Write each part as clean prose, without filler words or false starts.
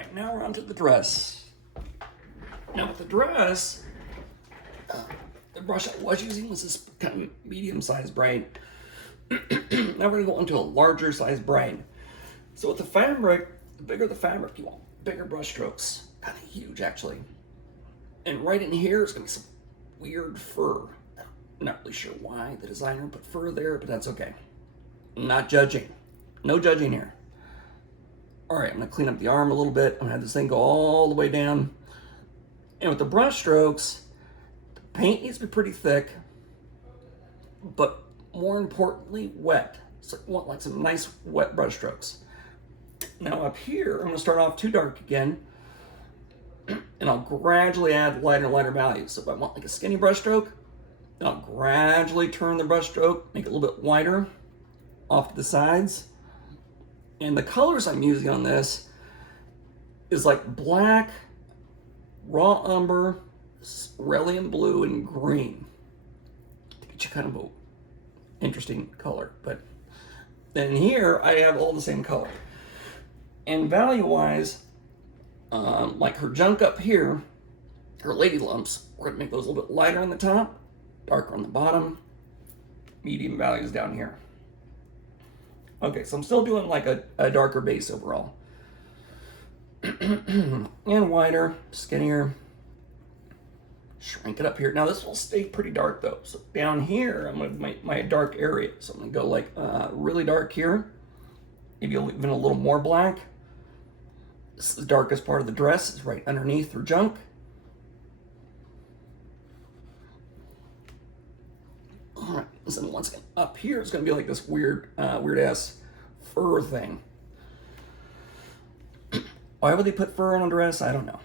right, now we're on to the dress. Now with the dress, the brush I was using was this kind of medium-sized braid. Now we're going to go into a larger size braid. So with the fabric, the bigger the fabric you want, bigger brush strokes. Kind of huge, actually. And right in here is going to be some weird fur. I'm not really sure why the designer put fur there, but that's okay. I'm not judging. No judging here. All right, I'm going to clean up the arm a little bit. I'm going to have this thing go all the way down. And with the brush strokes, the paint needs to be pretty thick, but more importantly, wet. So you want like some nice wet brush strokes. Now up here, I'm going to start off too dark again, and I'll gradually add lighter and lighter values. So if I want like a skinny brush stroke, then I'll gradually turn the brush stroke, make it a little bit wider off to the sides. And the colors I'm using on this is like black, raw umber, cerulean blue, and green to get you kind of an interesting color. But then here I have all the same color. And value-wise, like her junk up here, her lady lumps, we're going to make those a little bit lighter on the top, darker on the bottom, medium values down here. Okay, so I'm still doing like a darker base overall. And wider, skinnier. Shrink it up here. Now this will stay pretty dark though. So down here, I'm going to make my dark area. So I'm going to go like really dark here. Maybe even a little more black. This is the darkest part of the dress. It's right underneath her junk. All right, so once again, up here, it's going to be like this weird-ass fur thing. Why would they put fur on a dress? I don't know.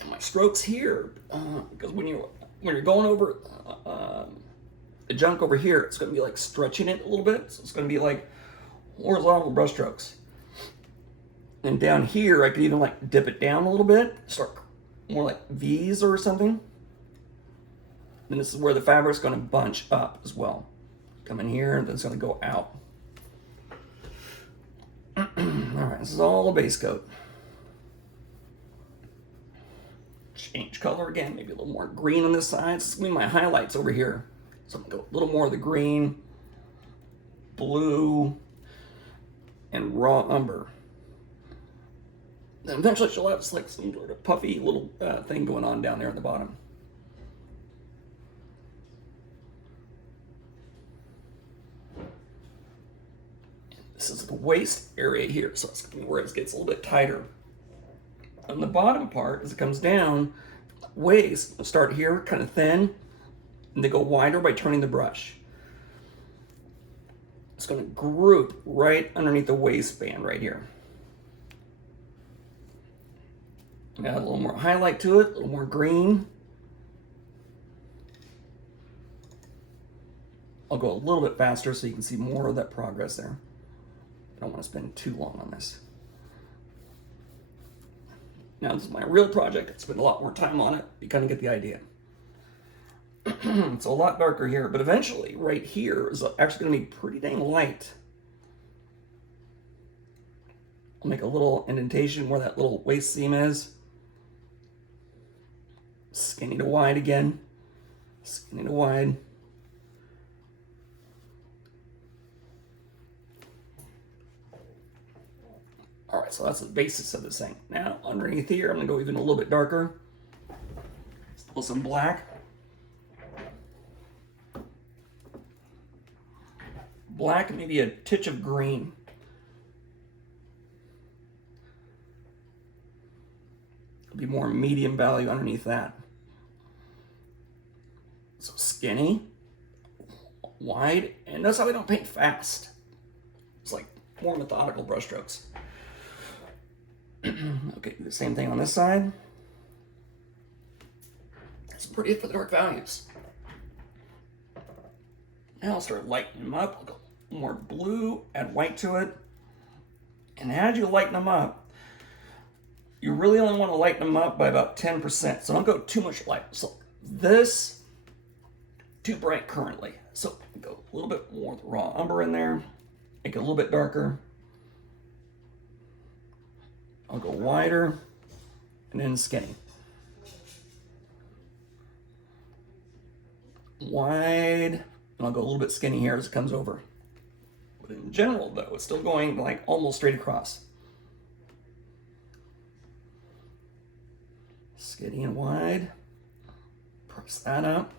And my strokes here, because when you're going over the junk over here, it's going to be like stretching it a little bit. So it's going to be like horizontal brush strokes. And down here, I could even like dip it down a little bit, start more like V's or something. And this is where the fabric's going to bunch up as well. Come in here, and then it's going to go out. All right, this is all a base coat. Change color again, maybe a little more green on this side. This is going to be my highlights over here. So I'm going to go a little more of the green, blue, and raw umber. Then eventually she'll have like some sort of puffy little thing going on down there at the bottom. This is the waist area here, so it's going to be where it gets a little bit tighter. On the bottom part, as it comes down, waist will start here, kind of thin, and they go wider by turning the brush. It's going to group right underneath the waistband right here. Add a little more highlight to it, a little more green. I'll go a little bit faster so you can see more of that progress there. I don't want to spend too long on this. Now this is my real project. I spend a lot more time on it. You kind of get the idea. It's a lot darker here, but eventually right here is actually going to be pretty dang light. I'll make a little indentation where that little waist seam is. Skinny to wide again. Skinny to wide. All right, so that's the basis of this thing. Now, underneath here, I'm going to go even a little bit darker. Still some black. Black, maybe a titch of green. It'll be more medium value underneath that. So skinny, wide, and notice how we don't paint fast. It's like more methodical brush strokes. Okay, do the same thing on this side. That's pretty it for the dark values. Now I'll start lightening them up. I'll go more blue, add white to it. And as you lighten them up, you really only want to lighten them up by about 10%. So don't go too much light. So this, too bright currently. So go a little bit more of the raw umber in there. Make it a little bit darker. I'll go wider and then skinny. Wide, and I'll go a little bit skinny here as it comes over. But in general, though, it's still going like almost straight across. Skinny and wide. Press that up.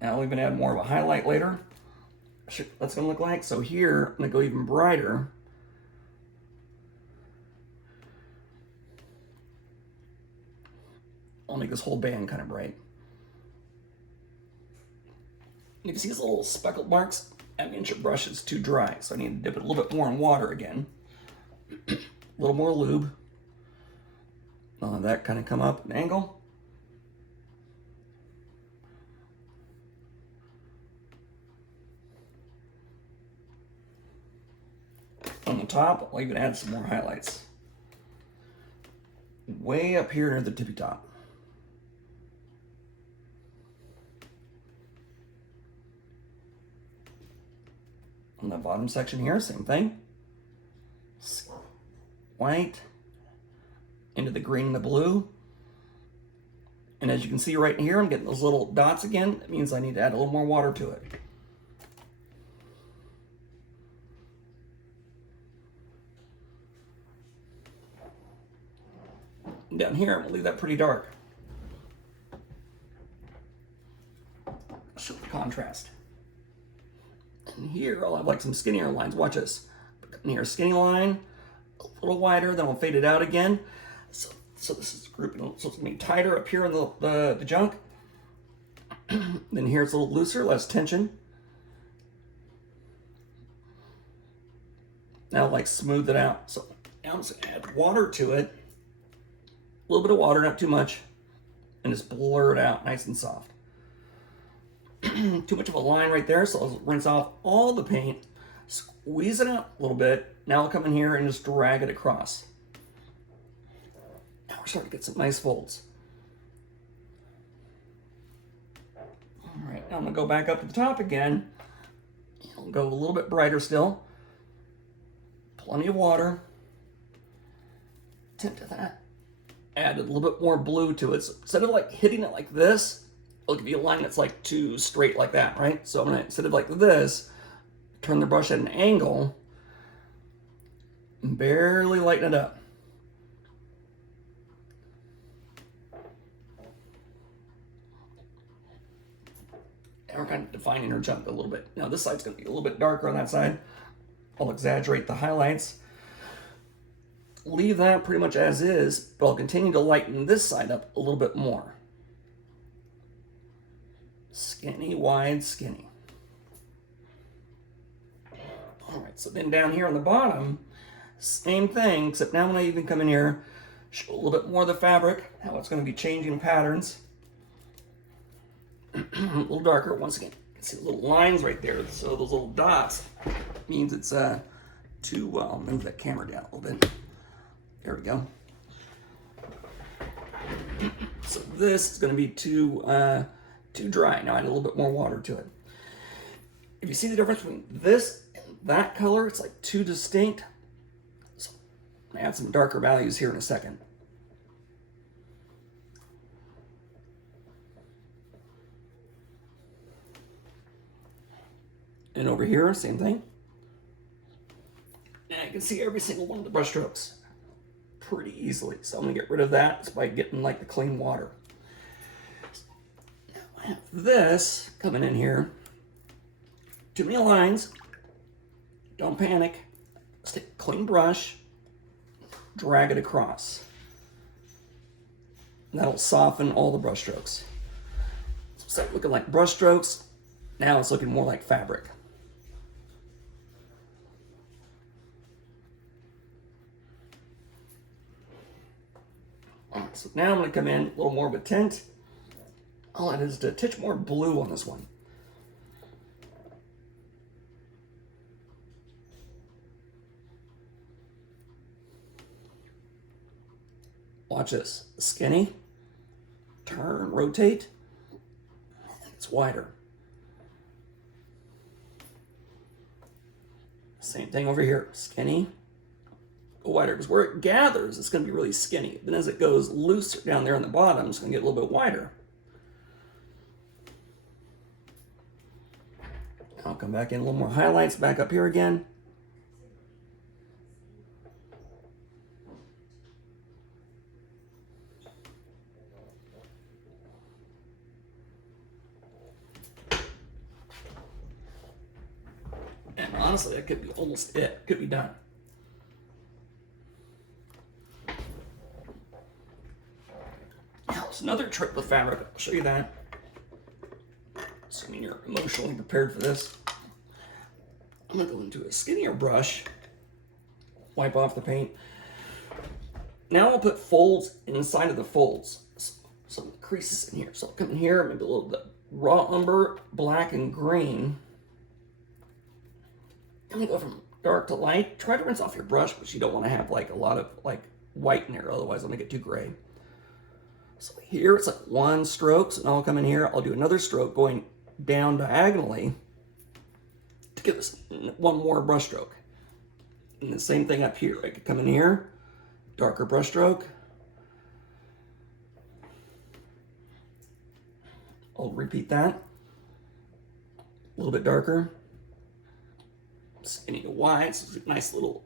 Now I'll even add more of a highlight later. That's going to look like. So here, I'm going to go even brighter. I'll make this whole band kind of bright. You can see these little speckled marks. That means your brush is too dry, so I need to dip it a little bit more in water again. A little more lube. I'll have that kind of come up at an angle. On the top, I'll even add some more highlights. Way up here near the tippy top. On the bottom section here, same thing. White into the green and the blue. And as you can see right here, I'm getting those little dots again. That means I need to add a little more water to it. And down here, I'm gonna leave that pretty dark. Show the contrast. And here, I'll have like some skinnier lines. Watch this. In here, skinny line, a little wider, then we'll fade it out again. So this is grouping, so it's gonna be tighter up here in the junk. Then here it's a little looser, less tension. Now like smooth it out. So now I'm just gonna add water to it. A little bit of water, not too much. And just blur it out nice and soft. Too much of a line right there, so I'll rinse off all the paint, squeeze it out a little bit. Now I'll come in here and just drag it across. Now we're starting to get some nice folds. All right, now I'm gonna go back up to the top again. I'll go a little bit brighter still. Plenty of water. Tint to that. Add a little bit more blue to it. So instead of like hitting it like this, I'll give you a line that's like too straight like that, right? So I'm gonna, instead of like this, turn the brush at an angle and barely lighten it up. And we're kind of defining her junk a little bit. Now this side's gonna be a little bit darker on that side. I'll exaggerate the highlights. Leave that pretty much as is, but I'll continue to lighten this side up a little bit more. Skinny, wide, skinny. All right, so then down here on the bottom, same thing, except now when I even come in here, show a little bit more of the fabric, how it's going to be changing patterns. A little darker, once again, you can see the little lines right there, so those little dots means it's too, well, I'll move that camera down a little bit. There we go. So this is going to be too dry. Now I add a little bit more water to it. If you see the difference between this and that color, it's like too distinct. So I'm gonna add some darker values here in a second. And over here, same thing. And I can see every single one of the brush strokes pretty easily. So I'm gonna get rid of that just by getting like the clean water. Now I have this coming in here. Too many lines. Don't panic. Just take a clean brush, drag it across. And that'll soften all the brush strokes. So instead of looking like brush strokes, now it's looking more like fabric. So now I'm going to come in a little more of a tint. All it is to touch more blue on this one. Watch this. Skinny. Turn, rotate. It's wider. Same thing over here. Skinny, wider, because where it gathers, it's going to be really skinny. Then as it goes looser down there on the bottom, it's going to get a little bit wider. I'll come back in a little more highlights back up here again. And honestly, that could be almost it. Could be done. Now, it's another trick with fabric. I'll show you that. Assuming you're emotionally prepared for this. I'm going to go into a skinnier brush. Wipe off the paint. Now I'll put folds inside of the folds. Some creases in here. So I'll come in here, maybe a little bit raw umber, black and green. And then go from dark to light. Try to rinse off your brush, but you don't want to have like a lot of like white in there, otherwise it'll make it too gray. So here it's like one stroke, so now I'll come in here, I'll do another stroke going down diagonally to give us one more brush stroke. And the same thing up here. I could come in here, darker brush stroke. I'll repeat that. A little bit darker. Skinny to wide, so it's a nice little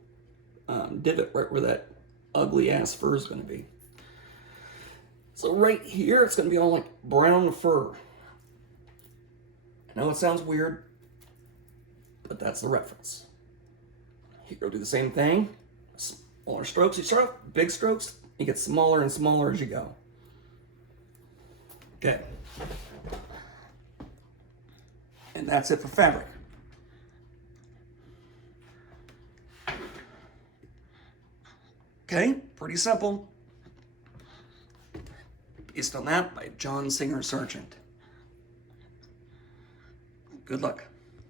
divot right where that ugly ass fur is going to be. So right here, it's going to be all like brown fur. I know it sounds weird, but that's the reference. Here, we'll do the same thing. Smaller strokes. You start off big strokes, you get smaller and smaller as you go. Okay. And that's it for fabric. Okay, pretty simple. Based on that by John Singer Sargent. Good luck.